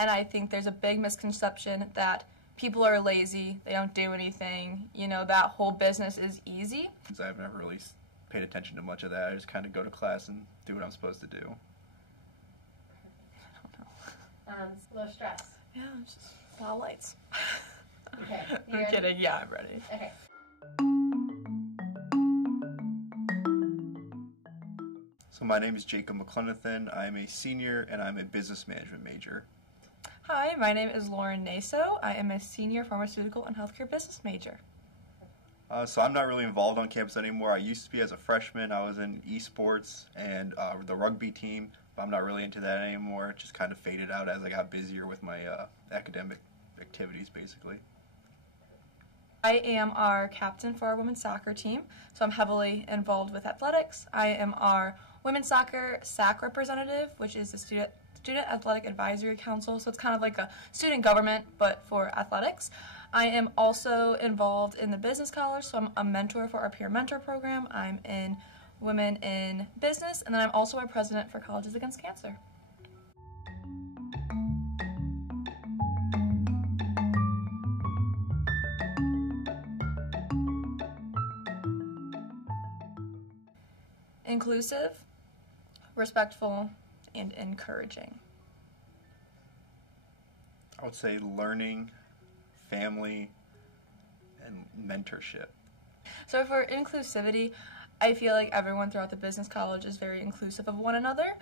And I think there's a big misconception that people are lazy, they don't do anything, you know, that whole business is easy. I've never really paid attention to much of that. I just kind of go to class and do what I'm supposed to do. I don't know. Low stress. Yeah, it's just a lot of lights. Okay. I'm kidding. Yeah, I'm ready. Okay. So my name is Jacob McClenathan. I'm a senior and I'm a business management major. Hi, my name is Lauren Naso. I am a senior pharmaceutical and healthcare business major. So I'm not really involved on campus anymore. I used to be as a freshman. I was in esports and the rugby team, but I'm not really into that anymore. It just kind of faded out as I got busier with my academic activities, basically. I am our captain for our women's soccer team, so I'm heavily involved with athletics. I am our women's soccer SAC representative, which is the Student Athletic Advisory Council, so it's kind of like a student government, but for athletics. I am also involved in the business college, so I'm a mentor for our peer mentor program. I'm in Women in Business, and then I'm also our president for Colleges Against Cancer. Inclusive, respectful, and encouraging. I would say learning, family, and mentorship. So for inclusivity, I feel like everyone throughout the business college is very inclusive of one another.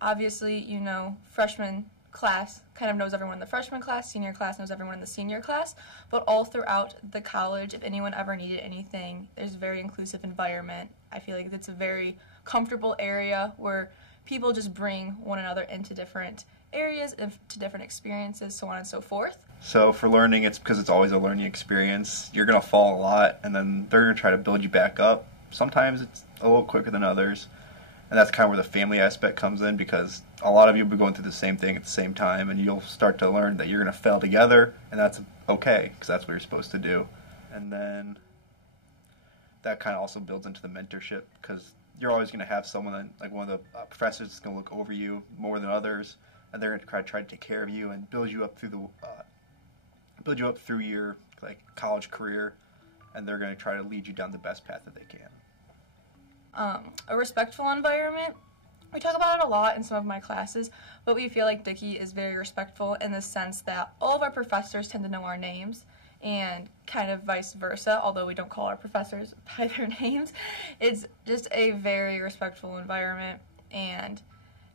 Obviously, you know, freshman class kind of knows everyone in the freshman class, senior class knows everyone in the senior class, but all throughout the college, if anyone ever needed anything, there's a very inclusive environment. I feel like it's a very comfortable area where people just bring one another into different areas, to different experiences, so on and so forth. So for learning, it's because it's always a learning experience. You're going to fall a lot, and then they're going to try to build you back up. Sometimes it's a little quicker than others, and that's kind of where the family aspect comes in, because a lot of you will be going through the same thing at the same time, and you'll start to learn that you're going to fail together, and that's okay, because that's what you're supposed to do. And then that kind of also builds into the mentorship, because you're always going to have someone, that, like one of the professors that's going to look over you more than others, and they're going to try to take care of you and build you up through your like college career, and they're going to try to lead you down the best path that they can. A respectful environment. We talk about it a lot in some of my classes, but we feel like Dicke is very respectful in the sense that all of our professors tend to know our names, and kind of vice versa, although we don't call our professors by their names. It's just a very respectful environment, and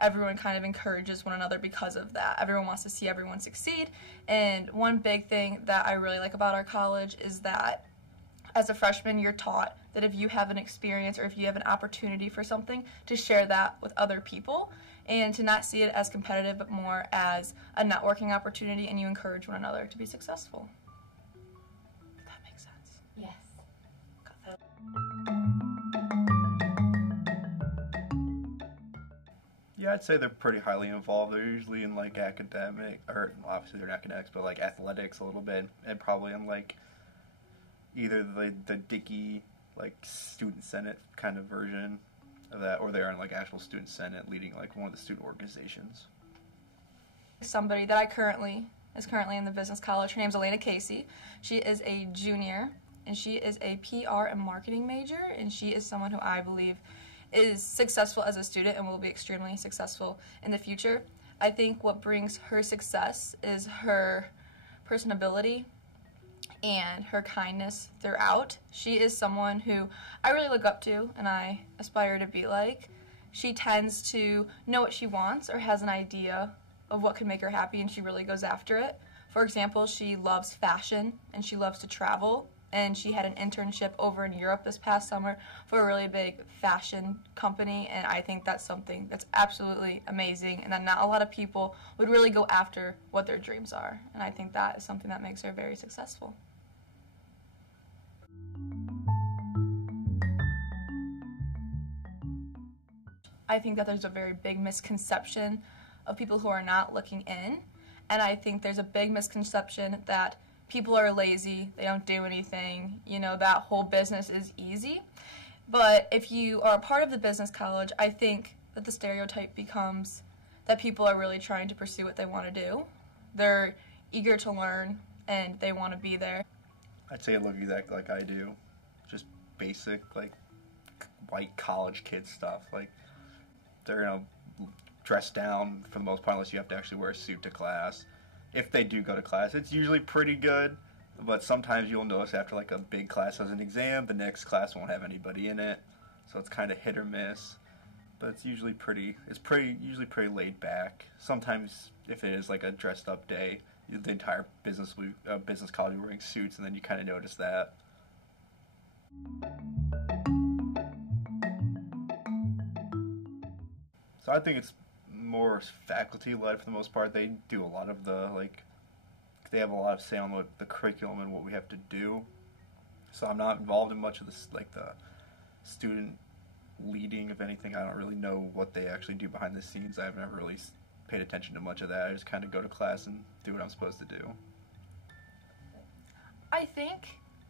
everyone kind of encourages one another because of that. Everyone wants to see everyone succeed, and one big thing that I really like about our college is that as a freshman, you're taught that if you have an experience or if you have an opportunity for something, to share that with other people and to not see it as competitive but more as a networking opportunity, and you encourage one another to be successful. If that makes sense. Yes. Yeah, I'd say they're pretty highly involved. They're usually in like academic, or obviously they're not academics, but like athletics a little bit, and probably in like either the Dicke like student senate kind of version of that, or they're in like actual student senate leading like one of the student organizations. Somebody that is currently in the business college, her name's Elena Casey. She is a junior, and she is a PR and marketing major, and she is someone who I believe is successful as a student and will be extremely successful in the future. I think what brings her success is her personability and her kindness throughout. She is someone who I really look up to and I aspire to be like. She tends to know what she wants or has an idea of what could make her happy, and she really goes after it. For example, she loves fashion and she loves to travel, and she had an internship over in Europe this past summer for a really big fashion company, and I think that's something that's absolutely amazing, and that not a lot of people would really go after what their dreams are, and I think that is something that makes her very successful. I think that there's a very big misconception of people who are not looking in, and I think there's a big misconception that people are lazy, they don't do anything, you know, that whole business is easy. But if you are a part of the business college, I think that the stereotype becomes that people are really trying to pursue what they want to do, They're eager to learn, and they want to be there. I'd say it look exactly like I do. Just basic, like, white college kid stuff. Like, they're going to dress down for the most part unless you have to actually wear a suit to class. If they do go to class, it's usually pretty good, but sometimes you'll notice after like a big class has an exam, the next class won't have anybody in it, so it's kind of hit or miss. But it's usually usually pretty laid back. Sometimes if it is like a dressed up day, the entire business college wearing suits, and then you kind of notice that. So I think it's more faculty led for the most part. They do a lot of they have a lot of say on the curriculum and what we have to do. So I'm not involved in much of this, like the student leading of anything. I don't really know what they actually do behind the scenes. I've never really paid attention to much of that. I just kind of go to class and do what I'm supposed to do. I think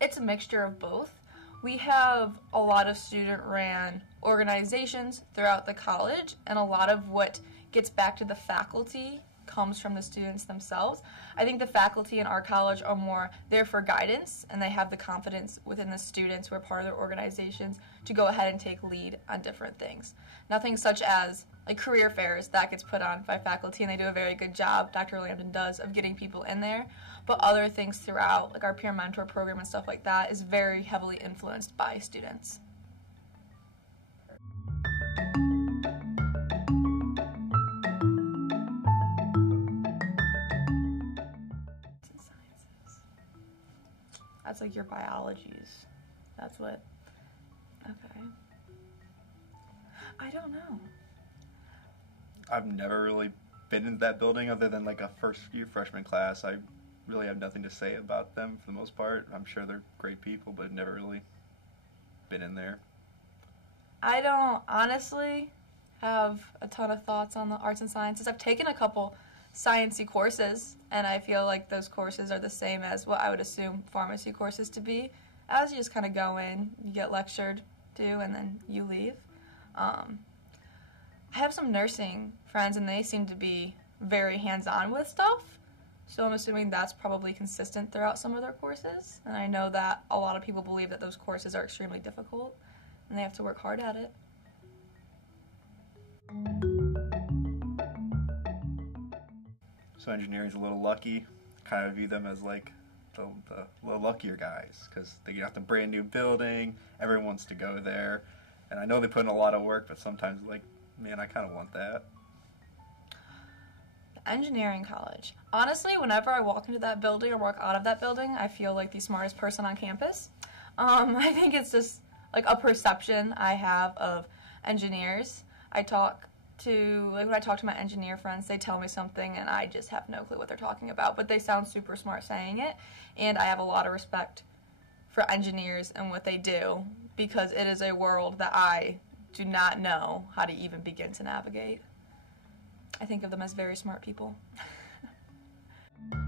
it's a mixture of both. We have a lot of student-ran organizations throughout the college, and a lot of what gets back to the faculty comes from the students themselves. I think the faculty in our college are more there for guidance, and they have the confidence within the students who are part of their organizations to go ahead and take lead on different things. Nothing such as like career fairs that gets put on by faculty, and they do a very good job, Dr. Lambden does, of getting people in there. But other things throughout, like our peer mentor program and stuff like that, is very heavily influenced by students. That's like your biologies. That's what, okay. I don't know. I've never really been in that building other than like a first year freshman class. I really have nothing to say about them for the most part. I'm sure they're great people, but I've never really been in there. I don't honestly have a ton of thoughts on the arts and sciences. I've taken a couple sciencey courses, and I feel like those courses are the same as what I would assume pharmacy courses to be. As you just kind of go in, you get lectured to, and then you leave. I have some nursing friends, and they seem to be very hands-on with stuff, so I'm assuming that's probably consistent throughout some of their courses. And I know that a lot of people believe that those courses are extremely difficult, and they have to work hard at it. So engineering's a little lucky. Kind of view them as like the little luckier guys because they get out the brand new building. Everyone wants to go there, and I know they put in a lot of work, but sometimes like, man, I kind of want that. The engineering college. Honestly, whenever I walk into that building or walk out of that building, I feel like the smartest person on campus. I think it's just like a perception I have of engineers. When I talk to my engineer friends, they tell me something and I just have no clue what they're talking about, but they sound super smart saying it, and I have a lot of respect for engineers and what they do because it is a world that I do not know how to even begin to navigate. I think of them as very smart people. And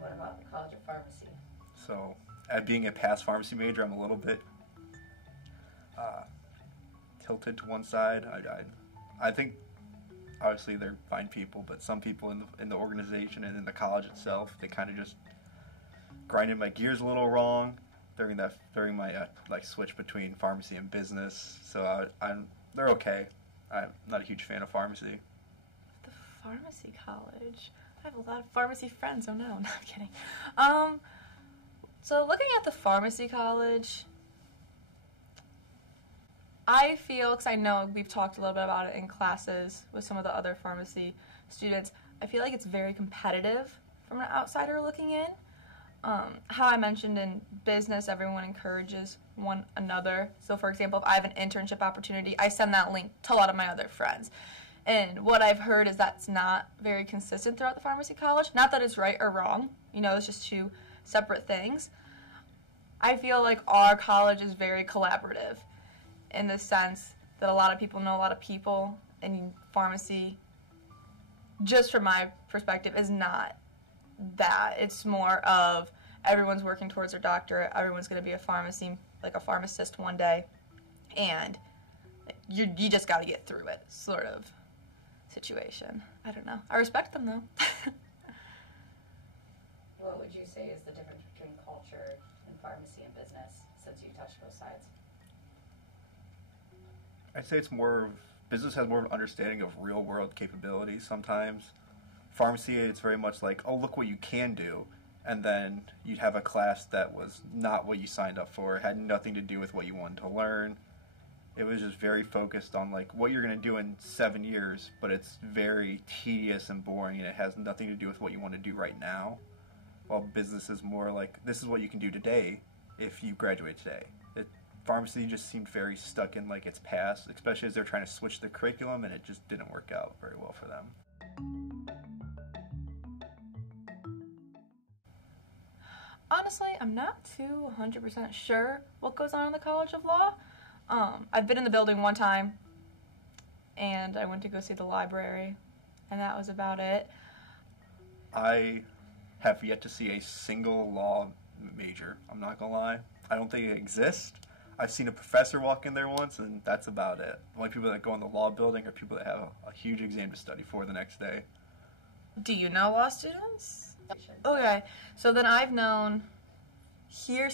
what about the College of Pharmacy? So, at being a past pharmacy major, I'm a little bit tilted to one side. I think obviously they're fine people, but some people in the organization and in the college itself, they kind of just grinded my gears a little wrong during my like switch between pharmacy and business. So they're okay. I'm not a huge fan of pharmacy. The pharmacy college. I have a lot of pharmacy friends. Oh no, I'm kidding. So looking at the pharmacy college, I feel, because I know we've talked a little bit about it in classes with some of the other pharmacy students, I feel like it's very competitive from an outsider looking in. How I mentioned in business, everyone encourages one another. So for example, if I have an internship opportunity, I send that link to a lot of my other friends. And what I've heard is that's not very consistent throughout the pharmacy college. Not that it's right or wrong, it's just two separate things. I feel like our college is very collaborative in the sense that a lot of people know a lot of people, and pharmacy, just from my perspective, is not that. It's more of everyone's working towards their doctorate, everyone's going to be a pharmacist one day, and you just got to get through it, sort of. situation. I don't know. I respect them though. What would you say is the difference between culture in pharmacy and business, since you touched both sides? I'd say it's more of, business has more of an understanding of real world capabilities sometimes. Pharmacy, it's very much like, oh, look what you can do. And then you'd have a class that was not what you signed up for, had nothing to do with what you wanted to learn. It was just very focused on like what you're going to do in 7 years, but it's very tedious and boring, and it has nothing to do with what you want to do right now. While business is more like, this is what you can do today if you graduate today. Pharmacy just seemed very stuck in like its past, especially as they're trying to switch the curriculum, and it just didn't work out very well for them. Honestly, I'm not too 100% sure what goes on in the College of Law. I've been in the building one time, and I went to go see the library, and that was about it. I have yet to see a single law major, I'm not gonna lie. I don't think it exists. I've seen a professor walk in there once, and that's about it. The only people that go in the law building are people that have a huge exam to study for the next day. Do you know law students? Okay, so then I've known here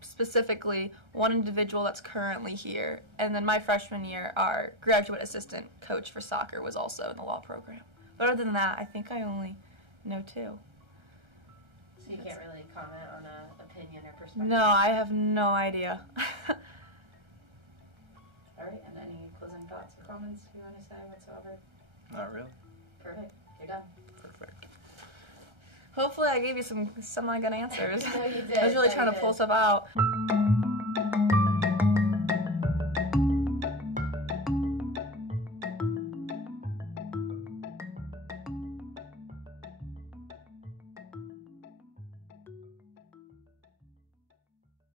specifically one individual that's currently here, and then my freshman year, our graduate assistant coach for soccer was also in the law program. But other than that, I think I only know two. So you can't really comment on an opinion or perspective? No, I have no idea. All right, and any closing thoughts or comments you want to say whatsoever? Not really. Perfect. You're done. Perfect. Hopefully I gave you some semi-good answers. No, you did. I was really trying to pull stuff out.